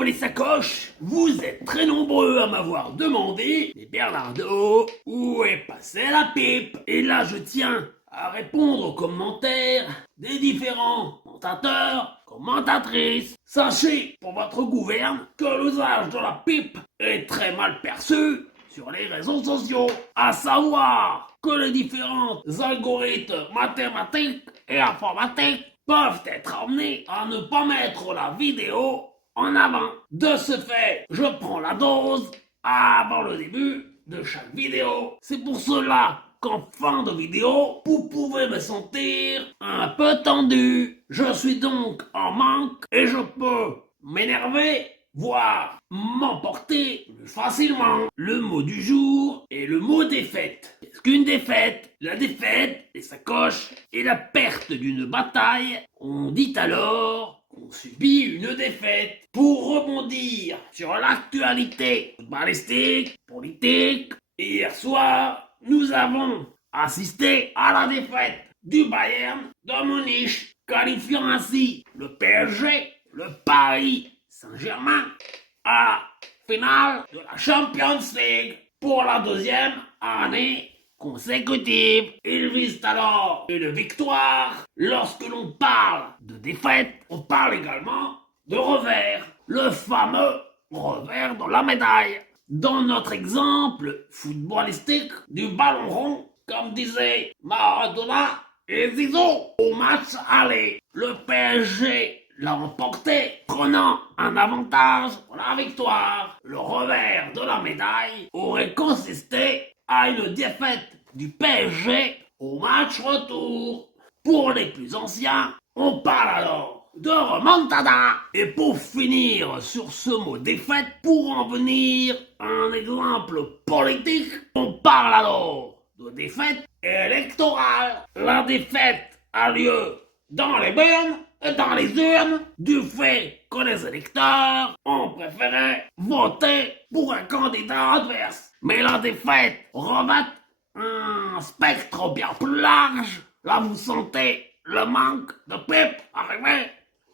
Pour les sacoches, vous êtes très nombreux à m'avoir demandé, mais Bernardo, où est passée la pipe? Et là, je tiens à répondre aux commentaires des différents commentateurs, commentatrices. Sachez, pour votre gouverne, que l'usage de la pipe est très mal perçu sur les réseaux sociaux, à savoir que les différents algorithmes mathématiques et informatiques peuvent être amenés à ne pas mettre la vidéo en avant. De ce fait, je prends la dose avant le début de chaque vidéo. C'est pour cela qu'en fin de vidéo, vous pouvez me sentir un peu tendu. Je suis donc en manque et je peux m'énerver, voire m'emporter plus facilement. Le mot du jour est le mot défaite. Qu'est-ce qu'une défaite? La défaite, les sacoches et la perte d'une bataille. On dit alors qu'on subit une défaite. Pour rebondir sur l'actualité footballistique, politique, hier soir, nous avons assisté à la défaite du Bayern de Munich, qualifiant ainsi le PSG, le Paris Saint-Germain, à la finale de la Champions League pour la deuxième année consécutive. Ils visent alors une victoire. Lorsque l'on parle de défaite, on parle également de revers, le fameux revers de la médaille. Dans notre exemple footballistique du ballon rond, comme disait Maradona et Zizou, au match aller, le PSG l'a emporté, prenant un avantage pour la victoire. Le revers de la médaille aurait consisté à une défaite du PSG au match retour. Pour les plus anciens, on parle alors de remontada. Et pour finir sur ce mot défaite, pour en venir à un exemple politique, on parle alors de défaite électorale. La défaite a lieu dans les urnes, du fait que les électeurs ont préféré voter pour un candidat adverse. Mais la défaite revêt un spectre bien plus large. Là, vous sentez le manque de pipe arriver.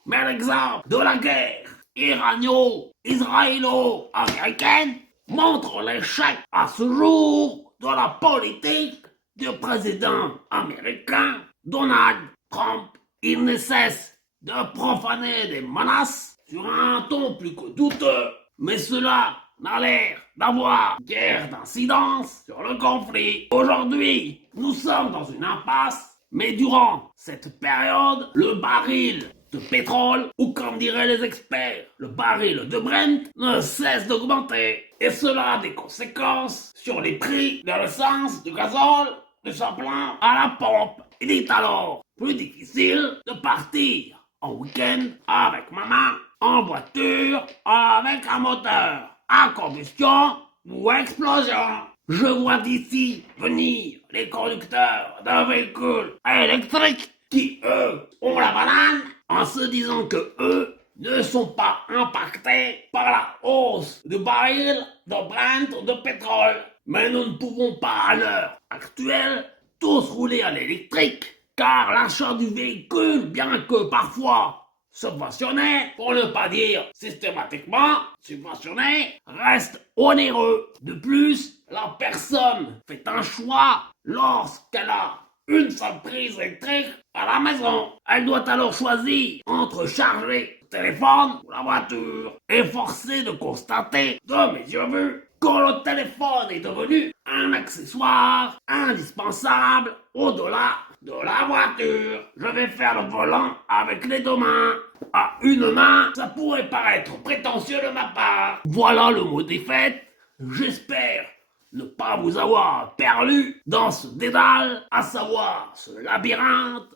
Mais l'exemple de la guerre irano-israélo-américaine montre l'échec à ce jour de la politique du président américain Donald Trump. Il ne cesse de profaner des menaces sur un ton plus que douteux, mais cela n'a l'air d'avoir guère d'incidence sur le conflit. Aujourd'hui, nous sommes dans une impasse, mais durant cette période, le baril de pétrole, ou comme diraient les experts, le baril de Brent, ne cesse d'augmenter. Et cela a des conséquences sur les prix de l'essence, du gazole, du samplin à la pompe. Il est alors plus difficile de partir en week-end avec maman, en voiture, avec un moteur à combustion ou à explosion. Je vois d'ici venir les conducteurs de véhicules électriques qui, eux, ont la banane en se disant que eux ne sont pas impactés par la hausse du baril de Brent de pétrole. Mais nous ne pouvons pas à l'heure actuelle tous rouler à l'électrique, car l'achat du véhicule, bien que parfois subventionné, pour ne pas dire systématiquement subventionné, reste onéreux. De plus, la personne fait un choix lorsqu'elle a une seule prise électrique à la maison. Elle doit alors choisir entre charger le téléphone ou la voiture. Et forcé de constater, de mes yeux vus, que le téléphone est devenu un accessoire indispensable au-delà de la voiture. Je vais faire le volant avec les deux mains. À une main, ça pourrait paraître prétentieux de ma part. Voilà le mot défaite. J'espère ne pas vous avoir perdu dans ce dédale, à savoir ce labyrinthe.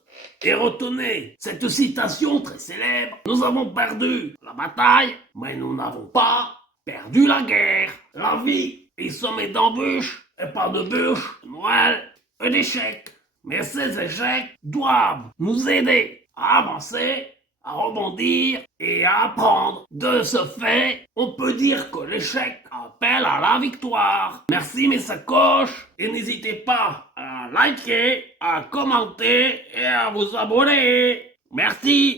Et retenez cette citation très célèbre. Nous avons perdu la bataille, mais nous n'avons pas perdu la guerre. La vie est semée d'embûches et pas de bûches, de Noël et d'échecs. Mais ces échecs doivent nous aider à avancer, à rebondir et à apprendre. De ce fait, on peut dire que l'échec appelle à la victoire. Merci mes sacoches et n'hésitez pas à liker, à commenter et à vous abonner. Merci.